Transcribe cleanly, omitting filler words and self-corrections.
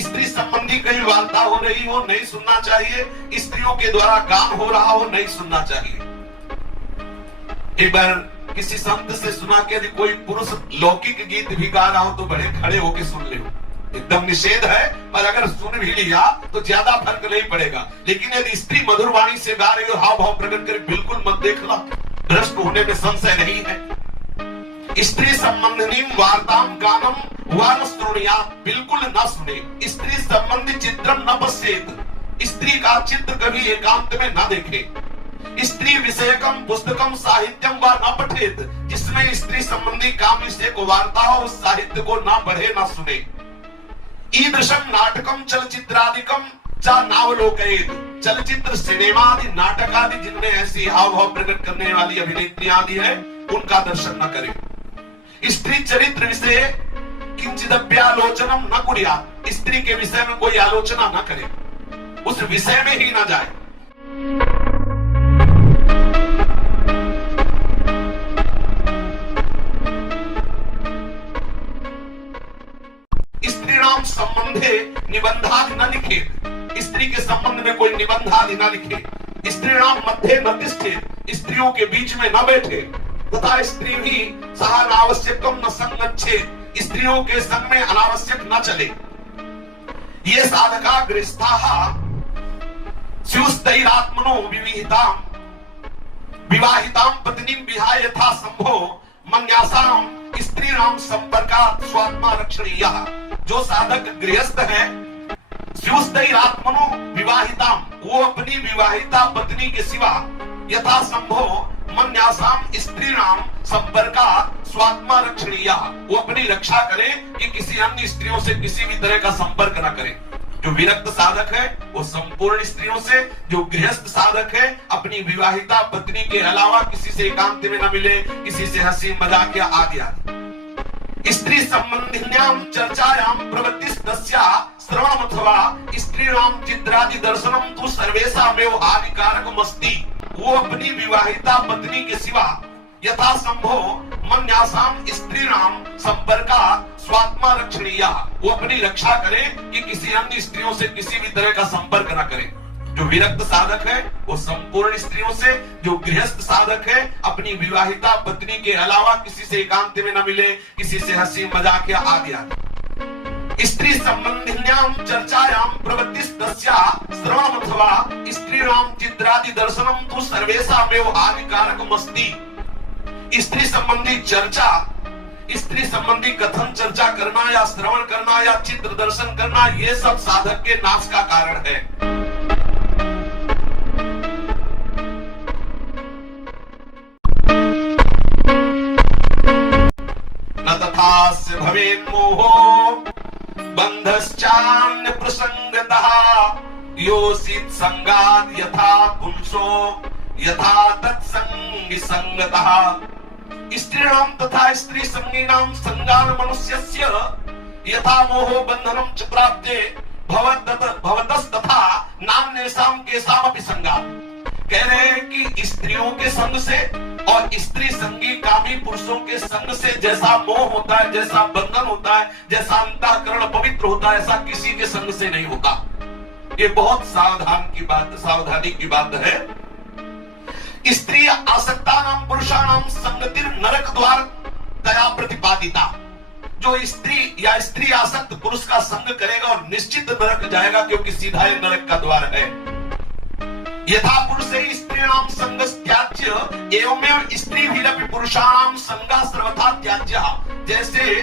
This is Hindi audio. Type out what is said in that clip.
स्त्री संबंधी कहीं वार्ता हो रही हो नहीं सुनना चाहिए, स्त्रियों के द्वारा गान हो रहा हो नहीं सुनना चाहिए। एक बार किसी संत से सुना कि यदि कोई पुरुष लौकिक गीत भी गा रहा हो तो बड़े खड़े होकर सुन ले। एकदम निषेध है, पर अगर सुन भी लिया तो ज्यादा फर्क नहीं पड़ेगा। लेकिन यदि स्त्री मधुर वाणी से गा रही हो, हाव भाव प्रकट करे, बिल्कुल मत देखना, भ्रष्ट होने में संशय नहीं है। स्त्री संबंधी वार्ताम गानम वान श्रोणियात्, बिल्कुल न सुने। स्त्री संबंधी चित्रम न पश्येत, स्त्री का चित्र कभी एकांत में न देखे। स्त्री विषयकम पुस्तकम साहित्यम व न पठेत, जिसमें स्त्री संबंधी काम विषय को वार्ता हो उस साहित्य को न पढ़े न सुने। ईदृशम नाटकम चलचित्रादिकम चा नावलोकयेत, चलचित्र सिनेमा आदि नाटक आदि जिनमें ऐसी हाव भाव प्रकट करने वाली अभिनेत्री आदि है उनका दर्शन न करे। स्त्री चरित्र विषय किंचिदप्यालोचनम न कुर्यात्, स्त्री के विषय में कोई आलोचना न करे, उस विषय में ही न जाए। स्त्रीणाम संबंधे निबंधादि न लिखे, स्त्री के संबंध में कोई निबंध आदि न लिखे। स्त्रीणाम मध्य न तिष्ठेत, स्त्रियों के बीच में न बैठे। तथा स्त्री भी सह अनावश्यकम न संगच्छेत, स्त्रियों के संग में अनावश्यक न चले। ये साधका गृहस्थाः स्युस्तैरात्मनो विवाहितां पत्नीं विहाय यथा संभव मन्यासाम स्त्रीणाम संपर्कात् स्वात्मा रक्षणीयः। जो साधक गृहस्थ है स्युस्तैरात्मनो विवाहितां, वो अपनी विवाहिता पत्नी के सिवा यथा संभव मन्यासाम स्त्रीणाम संपर्कात् स्वात्मा रक्षणीयः, वो अपनी रक्षा करे कि किसी अन्य स्त्रियों से किसी भी तरह का संपर्क न करे। जो विरक्त साधक है वो संपूर्ण स्त्रियों से, जो गृहस्थ साधक है अपनी विवाहिता पत्नी के अलावा किसी से एकांत में न मिले, किसी से हंसी मजाक या आदि आदि। स्त्री संबंधिन्याम चर्चायाम प्रवृत्तिस्तस्याः श्रवणम् अथवा स्त्रीणाम चित्रादि दर्शनम तु सर्वेषामेव हानिकारकमस्ति। वो अपनी विवाहिता पत्नी के सिवा यथा संभव मन्यासाम स्त्रीणाम संपर्कात् स्वात्मा रक्षणीयः, वो अपनी रक्षा करे कि किसी अन्य स्त्रियों से किसी भी तरह का संपर्क न करे। जो विरक्त साधक है वो संपूर्ण स्त्रियों से, जो गृहस्थ साधक है अपनी विवाहिता पत्नी के अलावा किसी से एकांत में न मिले, किसी से हंसी मजाक या आदि आदि। स्त्री संबंधिन्याम चर्चायाम प्रवृत्तिस्तस्याः श्रवणम् अथवा स्त्रीणाम चित्रादि दर्शनम तु सर्वेषामेव हानिकारकमस्ति। स्त्री संबंधी चर्चा, स्त्री संबंधी कथन चर्चा करना या श्रवण करना या चित्र दर्शन करना, ये सब साधक के नाश का कारण है। न तथास्य भवेन्मोहो बंधश्चान्य प्रसंगतः, योषित संगात् यथा पुंसो यथा तत्संगी संगतः। स्त्रीणाम तथा स्त्री संगीनाम संगान मनुष्यस्य यथा मोहो बंधनम च प्राप्ते भवतस्तथा नान्येषां केषामपि संगात्। कह रहे हैं कि स्त्रियों के संग से और स्त्री संगी कामी पुरुषों के संग से जैसा मोह होता है, जैसा बंधन होता है, जैसा अंतःकरण पवित्र होता है, ऐसा किसी के संग से नहीं होता। ये बहुत सावधानी की बात है। स्त्री आसक्तानां पुरुषाणां संगतिर नरक द्वार दया प्रतिपादिता। जो स्त्री या स्त्री आसक्त पुरुष का संग करेगा और निश्चित नरक जाएगा, क्योंकि सीधा ही नरक का द्वार है। यथा पुरुषे स्त्रीणां संगस् त्याज्य एवमेव स्त्रीभिरपि पुरुषाणां संगः सर्वथा त्याज्यः। जैसे